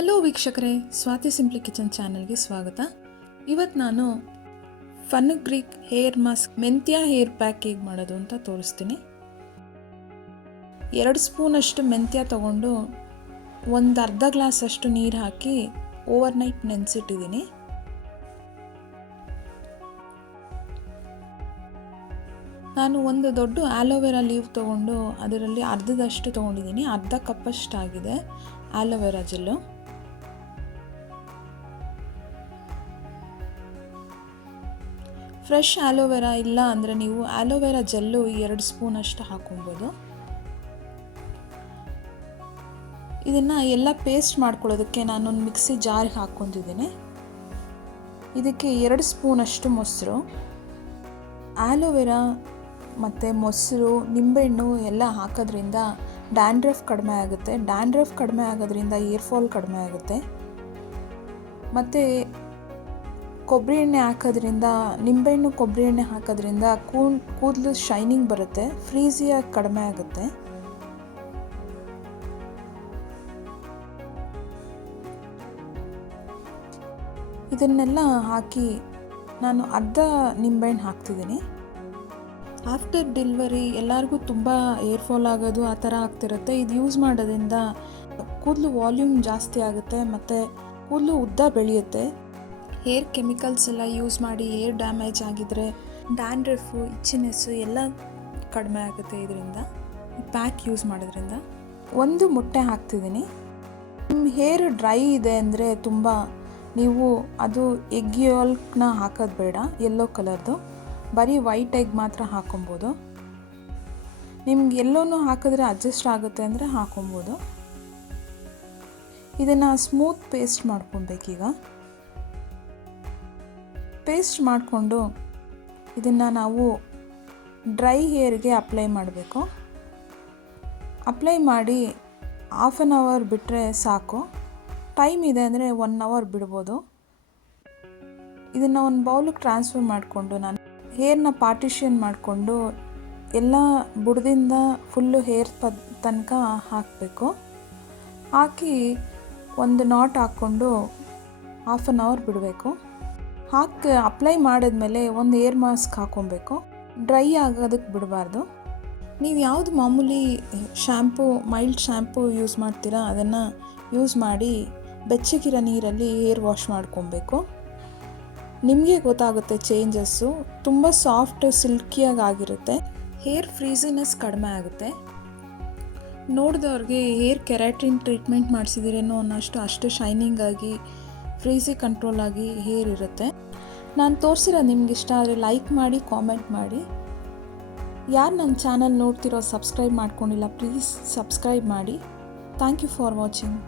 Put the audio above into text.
Hello ವೀಕ್ಷಕರೇ, Swati simply kitchen ಚಾನಲ್ಗೆ ಸ್ವಾಗತ. ಇವತ್ತು ನಾನು ಫನ್ಗ್ರೀಕ್ ಹೇರ್ ಮಾಸ್ಕ್, ಮೆಂತ್ಯ ಹೇರ್ ಪ್ಯಾಕ್ ಹೇಗೆ ಮಾಡೋದು ಅಂತ ತೋರಿಸ್ತೀನಿ. ಎರಡು ಸ್ಪೂನಷ್ಟು ಮೆಂತ್ಯ ತಗೊಂಡು ಒಂದು ಅರ್ಧ ಗ್ಲಾಸಷ್ಟು ನೀರು ಹಾಕಿ ಓವರ್ ನೈಟ್ ನೆನೆಸಿಟ್ಟಿದ್ದೀನಿ. ನಾನು ಒಂದು ದೊಡ್ಡ ಆಲೋವೆರಾ ಲೀವ್ ತೊಗೊಂಡು ಅದರಲ್ಲಿ ಅರ್ಧದಷ್ಟು ತೊಗೊಂಡಿದ್ದೀನಿ, ಅರ್ಧ ಕಪ್ಪಷ್ಟಾಗಿದೆ aloe vera gel. Fresh aloe vera ಇಲ್ಲ ಅಂದರೆ ನೀವು ಆಲೋವೆರಾ ಜೆಲ್ಲು ಎರಡು ಸ್ಪೂನ್ ಅಷ್ಟು ಹಾಕೊಬೋದು. ಇದನ್ನು ಎಲ್ಲ ಪೇಸ್ಟ್ ಮಾಡ್ಕೊಳ್ಳೋದಕ್ಕೆ ನಾನೊಂದು ಮಿಕ್ಸಿ ಜಾರ್ಗೆ ಹಾಕ್ಕೊಂಡಿದ್ದೀನಿ. ಇದಕ್ಕೆ ಎರಡು ಸ್ಪೂನಷ್ಟು ಮೊಸರು. ಆಲೋವೆರಾ ಮತ್ತು ಮೊಸರು, ನಿಂಬೆಹಣ್ಣು ಎಲ್ಲ ಹಾಕೋದ್ರಿಂದ ಡ್ಯಾಂಡ್ರಫ್ ಕಡಿಮೆ ಆಗುತ್ತೆ. ಡ್ಯಾಂಡ್ರಫ್ ಕಡಿಮೆ ಆಗೋದ್ರಿಂದ ಏರ್ಫಾಲ್ ಕಡಿಮೆ ಆಗುತ್ತೆ. ಮತ್ತು ಕೊಬ್ಬರಿ ಎಣ್ಣೆ ಹಾಕೋದ್ರಿಂದ, ನಿಂಬೆಹಣ್ಣು ಕೊಬ್ಬರಿ ಎಣ್ಣೆ ಹಾಕೋದ್ರಿಂದ ಕೂನ್, ಕೂದಲು ಶೈನಿಂಗ್ ಬರುತ್ತೆ ಫ್ರೀಸಿಯಾಗಿ ಕಡಿಮೆ ಆಗುತ್ತೆ. ಇದನ್ನೆಲ್ಲ ಹಾಕಿ ನಾನು ಅರ್ಧ ನಿಂಬೆಹಣ್ಣು ಹಾಕ್ತಿದ್ದೀನಿ. ಆಫ್ಟರ್ ಡೆಲಿವರಿ ಎಲ್ಲರಿಗೂ ತುಂಬ ಏರ್ ಫಾಲ್ ಆಗೋದು ಆ ಥರ ಆಗ್ತಿರುತ್ತೆ. ಇದು ಯೂಸ್ ಮಾಡೋದ್ರಿಂದ ಕೂದಲು ವಾಲ್ಯೂಮ್ ಜಾಸ್ತಿ ಆಗುತ್ತೆ, ಮತ್ತು ಕೂದಲು ಉದ್ದ ಬೆಳೆಯುತ್ತೆ. ಹೇರ್ ಕೆಮಿಕಲ್ಸ್ ಎಲ್ಲ ಯೂಸ್ ಮಾಡಿ ಏರ್ ಡ್ಯಾಮೇಜ್ ಆಗಿದ್ರೆ ಡ್ಯಾಂಡ್ರಫು ಇಚ್ಚಿನೆಸ್ಸು ಎಲ್ಲ ಕಡಿಮೆ ಆಗುತ್ತೆ ಇದರಿಂದ. ಪ್ಯಾಕ್ ಯೂಸ್ ಮಾಡೋದ್ರಿಂದ. ಒಂದು ಮೊಟ್ಟೆ ಹಾಕ್ತಿದ್ದೀನಿ. ನಿಮ್ಮ ಹೇರ್ ಡ್ರೈ ಇದೆ ಅಂದರೆ ತುಂಬ ನೀವು ಅದು ಎಗ್ ಯೋಲ್ಕ್ನ ಹಾಕೋದು ಬೇಡ ಯೆಲ್ಲೋ ಕಲರ್ದು ಬರೀ ವೈಟ್ ಎಗ್ ಮಾತ್ರ ಹಾಕೊಬೋದು. ನಿಮ್ಗೆ ಎಲ್ಲೋನು ಹಾಕಿದ್ರೆ ಅಡ್ಜಸ್ಟ್ ಆಗುತ್ತೆ ಅಂದರೆ ಹಾಕೊಬೋದು. ಇದನ್ನು ಸ್ಮೂತ್ ಪೇಸ್ಟ್ ಮಾಡ್ಕೊಬೇಕೀಗ. ಪೇಸ್ಟ್ ಮಾಡಿಕೊಂಡು ಇದನ್ನು ನಾವು ಡ್ರೈ ಹೇರ್ಗೆ ಅಪ್ಲೈ ಮಾಡಬೇಕು. ಅಪ್ಲೈ ಮಾಡಿ ಹಾಫ್ ಆನ್ ಅವರ್ ಬಿಟ್ಟರೆ ಸಾಕು. ಟೈಮ್ ಇದೆ ಅಂದರೆ ಒನ್ ಅವರ್ ಬಿಡ್ಬೋದು. ಇದನ್ನು ಒಂದು ಬೌಲಿಗೆ ಟ್ರಾನ್ಸ್ಫರ್ ಮಾಡಿಕೊಂಡು ನಾನು ಹೇರ್ನ ಪಾರ್ಟಿಷನ್ ಮಾಡಿಕೊಂಡು ಎಲ್ಲ ಬುಡದಿಂದ ಫುಲ್ಲು ಹೇರ್ ಪದ್ ತನಕ ಹಾಕಬೇಕು. ಹಾಕಿ ಒಂದು ನಾಟ್ ಹಾಕ್ಕೊಂಡು ಹಾಫ್ ಆನ್ ಅವರ್ ಬಿಡಬೇಕು. ಹಾಕಿ ಅಪ್ಲೈ ಮಾಡಿದ್ಮೇಲೆ ಒಂದು ಏರ್ ಮಾಸ್ಕ್ ಹಾಕ್ಕೊಬೇಕು. ಡ್ರೈ ಆಗೋದಕ್ಕೆ ಬಿಡಬಾರ್ದು. ನೀವು ಯಾವುದು ಮಾಮೂಲಿ ಶ್ಯಾಂಪು, ಮೈಲ್ಡ್ ಶ್ಯಾಂಪು ಯೂಸ್ ಮಾಡ್ತೀರಾ, ಅದನ್ನು ಯೂಸ್ ಮಾಡಿ ಬೆಚ್ಚಗಿರೋ ನೀರಲ್ಲಿ ಹೇರ್ ವಾಶ್ ಮಾಡ್ಕೊಬೇಕು. ನಿಮಗೆ ಗೊತ್ತಾಗುತ್ತೆ ಚೇಂಜಸ್ಸು. ತುಂಬ ಸಾಫ್ಟ್ ಸಿಲ್ಕಿಯಾಗಿ ಆಗಿರುತ್ತೆ ಹೇರ್ ಫ್ರೀಸಿನೆಸ್ ಕಡಿಮೆ ಆಗುತ್ತೆ. ನೋಡಿದವ್ರಿಗೆ ಹೇರ್ ಕೆರಾಟಿನ್ ಟ್ರೀಟ್ಮೆಂಟ್ ಮಾಡಿಸಿದಿರೇನೋ ಅನ್ನೋಷ್ಟು ಅಷ್ಟು ಶೈನಿಂಗ್ ಆಗಿ ಫ್ರೀಸಿ ಕಂಟ್ರೋಲ್ ಆಗಿ ಹೇರ್ ಇರುತ್ತೆ. ನಾನು ತೋರಿಸಿರೋ ನಿಮ್ಗೆ ಇಷ್ಟ ಆದರೆ ಲೈಕ್ ಮಾಡಿ ಕಾಮೆಂಟ್ ಮಾಡಿ. ಯಾರು ನನ್ನ ಚಾನಲ್ ನೋಡ್ತಿರೋ ಸಬ್ಸ್ಕ್ರೈಬ್ ಮಾಡ್ಕೊಂಡಿಲ್ಲ ಪ್ಲೀಸ್ ಸಬ್ಸ್ಕ್ರೈಬ್ ಮಾಡಿ. Thank you for watching